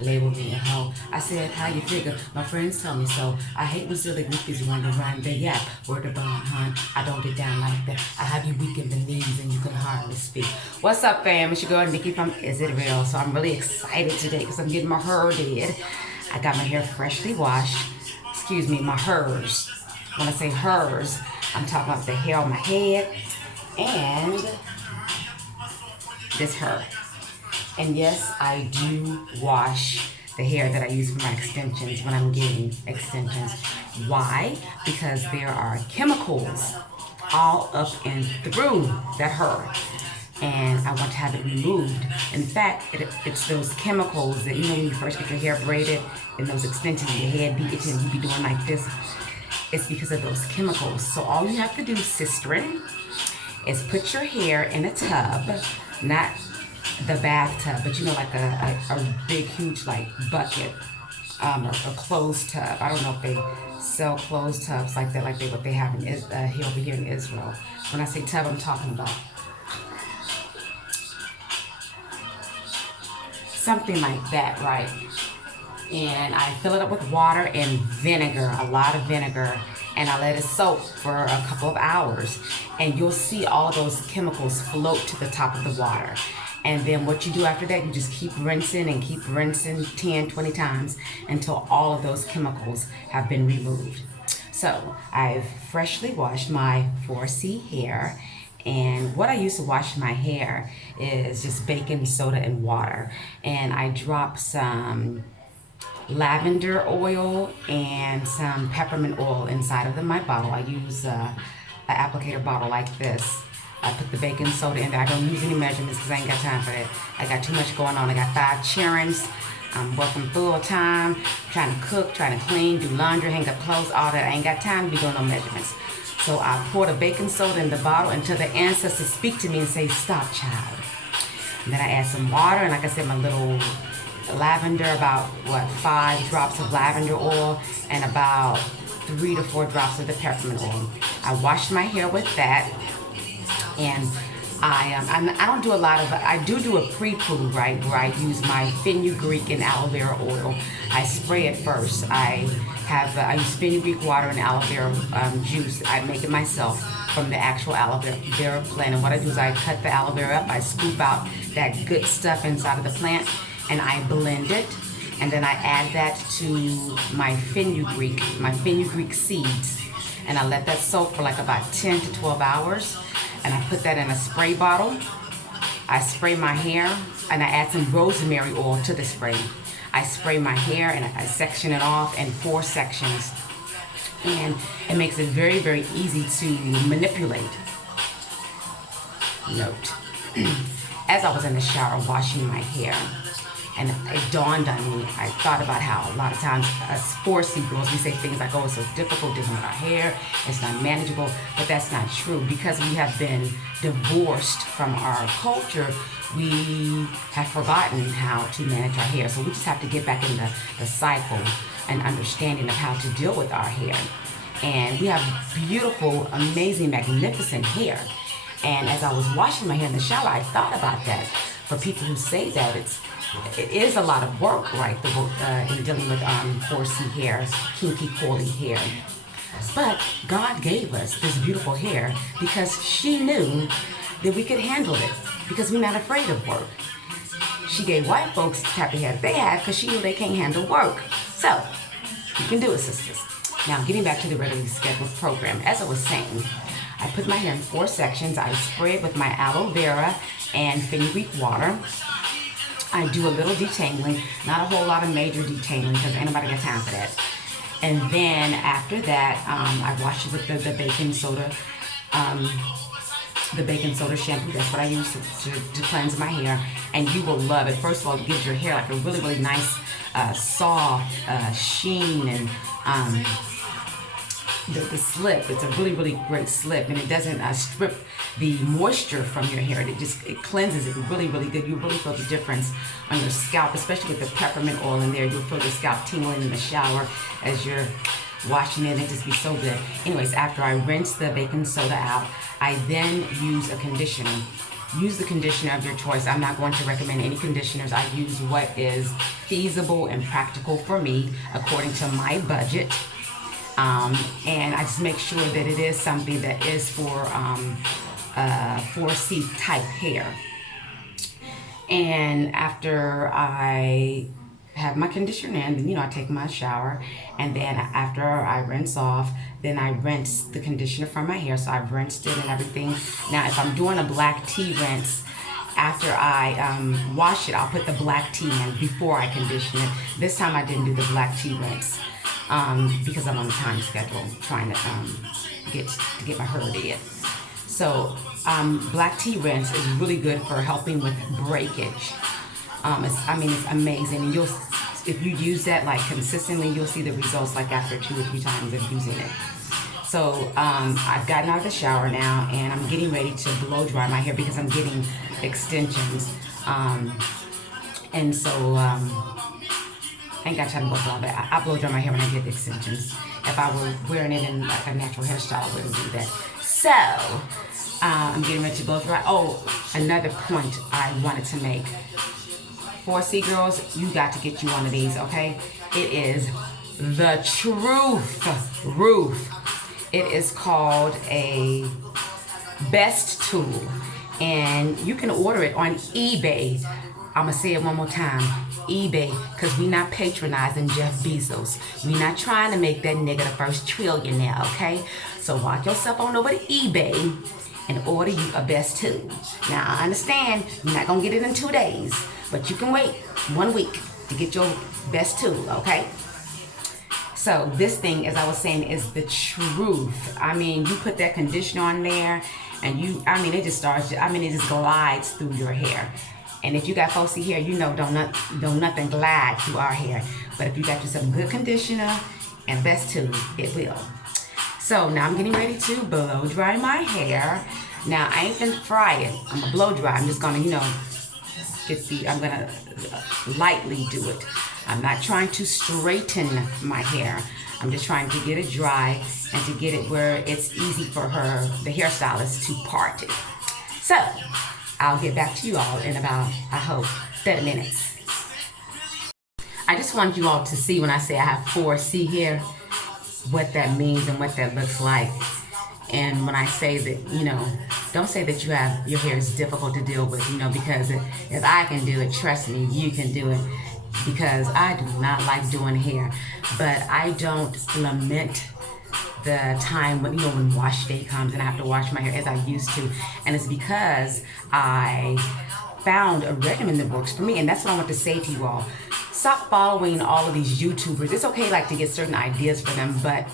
label me a hoe. I said, how you figure? My friends tell me so. I hate when silly goofies run around the yap. Word of bond, hun. I don't get down like that. I have you weak in the knees and you can hardly speak. What's up, fam? It's your girl Nikki from Is It Real? So I'm really excited today because I'm getting my hair did. I got my hair freshly washed. Excuse me, my hers. When I say hers, I'm talking about the hair on my head and this hair. And yes, I do wash the hair that I use for my extensions when I'm getting extensions. Why? Because there are chemicals all up and through that hair. And I want to have it removed. In fact, it's those chemicals that, when you first get your hair braided and those extensions in your head be itching and you be doing like this. It's because of those chemicals. So all you have to do, sisterin, is put your hair in a tub, not the bathtub, but like a big, huge like bucket, or a closed tub. I don't know if they sell closed tubs like that, like what they have in here over here in Israel. When I say tub, I'm talking about something like that, right? And I fill it up with water and vinegar, a lot of vinegar, and I let it soak for a couple of hours. And you'll see all of those chemicals float to the top of the water. And then what you do after that, you just keep rinsing and keep rinsing 10, 20 times until all of those chemicals have been removed. So I've freshly washed my 4C hair. And what I use to wash my hair is just baking soda and water. And I drop some lavender oil and some peppermint oil inside of my bottle. I use an applicator bottle like this. I put the baking soda in there. I don't use any measurements because I ain't got time for that. I got too much going on. I got 5 children. I'm working full time, trying to cook, trying to clean, do laundry, hang up clothes, all that. I ain't got time to be doing no measurements. So I pour the baking soda in the bottle until the ancestors speak to me and say, stop, child. And then I add some water, and like I said, my little lavender, about 5 drops of lavender oil and about 3 to 4 drops of the peppermint oil. I wash my hair with that, and I don't do a lot of, I do a pre-poo, right, where I use my fenugreek and aloe vera oil. I spray it first. I use fenugreek water and aloe vera juice. I make it myself from the actual aloe vera plant. And what I do is I cut the aloe vera up, I scoop out that good stuff inside of the plant, and I blend it. And then I add that to my fenugreek seeds. And I let that soak for like about 10 to 12 hours. And I put that in a spray bottle. I spray my hair, and I add some rosemary oil to the spray. I spray my hair and I section it off in 4 sections. And it makes it very, very easy to manipulate. Note, as I was in the shower washing my hair, and it dawned on me, I thought about how a lot of times us 4C girls, we say things like, oh, it's so difficult dealing with our hair, it's not manageable, but that's not true. Because we have been divorced from our culture, we have forgotten how to manage our hair. So we just have to get back in the cycle and understanding of how to deal with our hair. And we have beautiful, amazing, magnificent hair. And as I was washing my hair in the shower, I thought about that. For people who say that it is a lot of work, right, in dealing with 4C hair, kinky, coily hair. But God gave us this beautiful hair because she knew that we could handle it, because we're not afraid of work. She gave white folks the type of hair they have because she knew they can't handle work. So, you can do it, sisters. Now, getting back to the regularly scheduled program, as I was saying, I put my hair in 4 sections. I spray it with my aloe vera and fenugreek water. I do a little detangling, not a whole lot of major detangling because anybody got time for that. And then after that, I wash it with the baking soda, shampoo. That's what I use to cleanse my hair, and you will love it. First of all, it gives your hair like a really, really nice, soft sheen, and the slip. It's a really, really great slip, and it doesn't strip the moisture from your hair. It cleanses it really, really good. You really feel the difference on your scalp, especially with the peppermint oil in there. You'll feel your scalp tingling in the shower as you're washing it. It just be so good. Anyways, after I rinse the baking soda out, I then use a conditioner. use the conditioner of your choice. I'm not going to recommend any conditioners. I use what is feasible and practical for me according to my budget. And I just make sure that it is something that is for 4C type hair. And after I have my conditioner in, I take my shower, and then after I rinse off, then I rinse the conditioner from my hair. So I've rinsed it and everything. Now, if I'm doing a black tea rinse, after I wash it, I'll put the black tea in before I condition it. This time I didn't do the black tea rinse because I'm on a time schedule trying to get my hair in. So black tea rinse is really good for helping with breakage. It's amazing. And if you use that like consistently, you'll see the results like after 2 or 3 times of using it. So I've gotten out of the shower now, and I'm getting ready to blow dry my hair because I'm getting extensions. And so I ain't got time to go through all that. I blow dry my hair when I get extensions. If I were wearing it in like a natural hairstyle, I wouldn't do that. So I'm getting ready to blow dry. Oh, another point I wanted to make. 4C girls, you got to get you one of these, okay? It is the Truth Roof. It is called a Best Tool, and you can order it on eBay. I'm gonna say it one more time, eBay, because we not patronizing Jeff Bezos. We not trying to make that nigga the first trillionaire, okay? So walk yourself on over to eBay and order you a Best Tool. Now, I understand you're not gonna get it in 2 days, but you can wait 1 week to get your Best Tool, okay? So this thing, as I was saying, is the truth. I mean, you put that conditioner on there, and it just glides through your hair. And if you got 4C hair, don't nothing glide through our hair. But if you got you some good conditioner and Best Tool, it will. So now I'm getting ready to blow dry my hair. Now I ain't gonna fry it. I'm gonna blow dry. I'm just gonna, I'm gonna lightly do it. I'm not trying to straighten my hair. I'm just trying to get it dry and to get it where it's easy for the hairstylist, to part it. So I'll get back to you all in about, I hope, 30 minutes. I just want you all to see when I say I have 4C hair, what that means and what that looks like. And when I say that, don't say that your hair is difficult to deal with, because if I can do it, trust me, you can do it. Because I do not like doing hair, but I don't lament the time when wash day comes and I have to wash my hair as I used to. And it's because I found a regimen that works for me. And that's what I want to say to you all. Stop following all of these YouTubers. It's okay to get certain ideas for them, but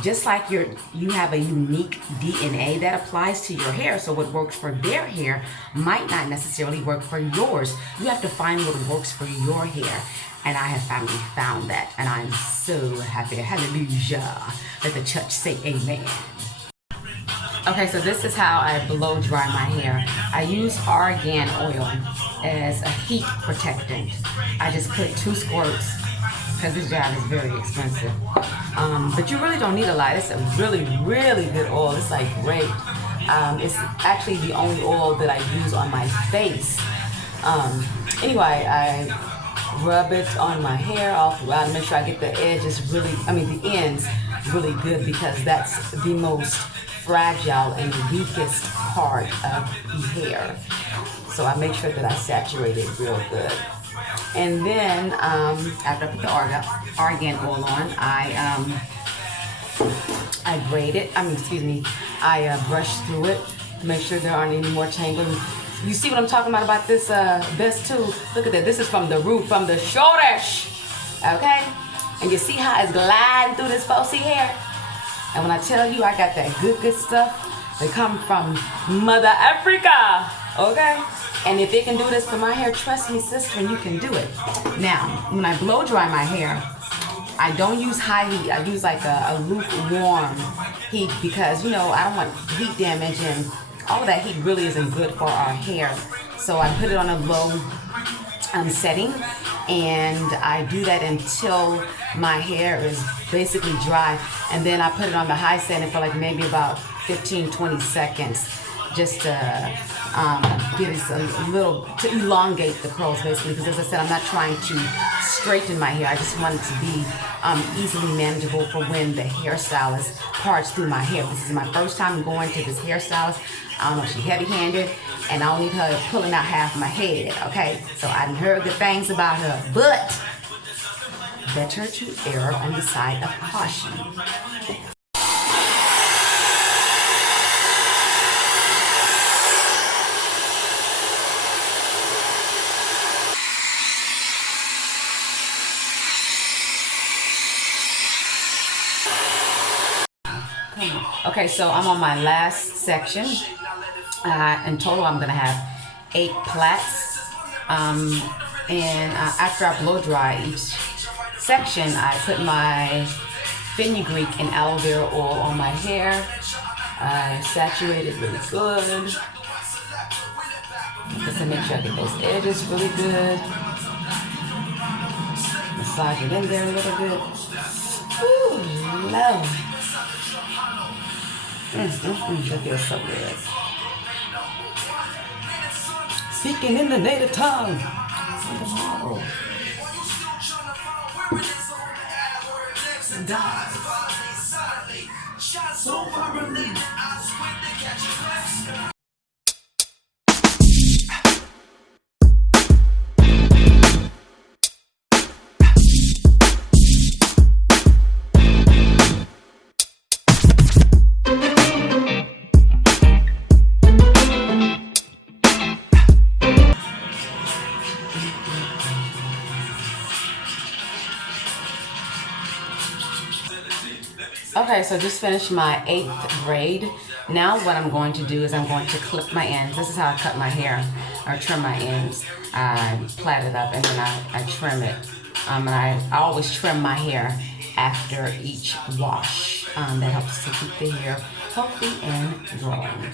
just like you have a unique DNA that applies to your hair, so what works for their hair might not necessarily work for yours. You have to find what works for your hair. And I have finally found that, and I'm so happy. Hallelujah. Let the church say amen. Okay, so this is how I blow dry my hair. I use argan oil as a heat protectant. I just put 2 squirts because this job is very expensive. But you really don't need a lot. It's a really, really good oil. It's like great. It's actually the only oil that I use on my face. Anyway, I rub it on my hair all throughout and make sure I get the edges the ends really good, because that's the most fragile and weakest part of the hair. So I make sure that I saturate it real good. And then after I put the argan oil on, I braid it. I brush through it to make sure there aren't any more tangles. You see what I'm talking about this Best Tool? Look at that. This is from the root, from the shoulders. Okay? And you see how it's gliding through this 4C hair? And when I tell you I got that good stuff that come from Mother Africa, okay? And if it can do this for my hair, trust me, sister, and you can do it. Now, when I blow dry my hair, I don't use high heat. I use like a lukewarm heat because, I don't want heat damage, and all of that heat really isn't good for our hair. So I put it on a low setting, and I do that until my hair is basically dry, and then I put it on the high setting for maybe about 15-20 seconds just to get it a little, to elongate the curls basically, because as I said, I'm not trying to straighten my hair. I just want it to be easily manageable for when the hairstylist parts through my hair. This is my first time going to this hairstylist. I don't know, she's heavy-handed, and I don't need her pulling out half my head, okay? So I done heard good things about her, but better to err on the side of caution. Okay, so I'm on my last section. In total, I'm gonna have 8 plaits. After I blow dry each section, I put my fenugreek and aloe vera oil on my hair. I saturate it really good. Just to make sure I get those edges really good. Massage it in there a little bit. Ooh, Lord. That feels so good. Speaking in the native tongue. Okay, so just finished my 8th braid. Now what I'm going to do is I'm going to clip my ends. This is how I cut my hair, or trim my ends. I plait it up and then I trim it. And I always trim my hair after each wash. That helps to keep the hair healthy and growing.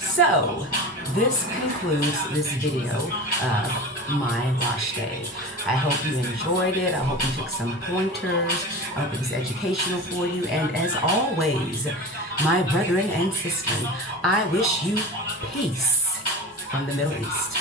So this concludes this video of my wash day. I hope you enjoyed it. I hope you took some pointers. I hope it was educational for you. And as always, my brethren and sisters, I wish you peace from the Middle East.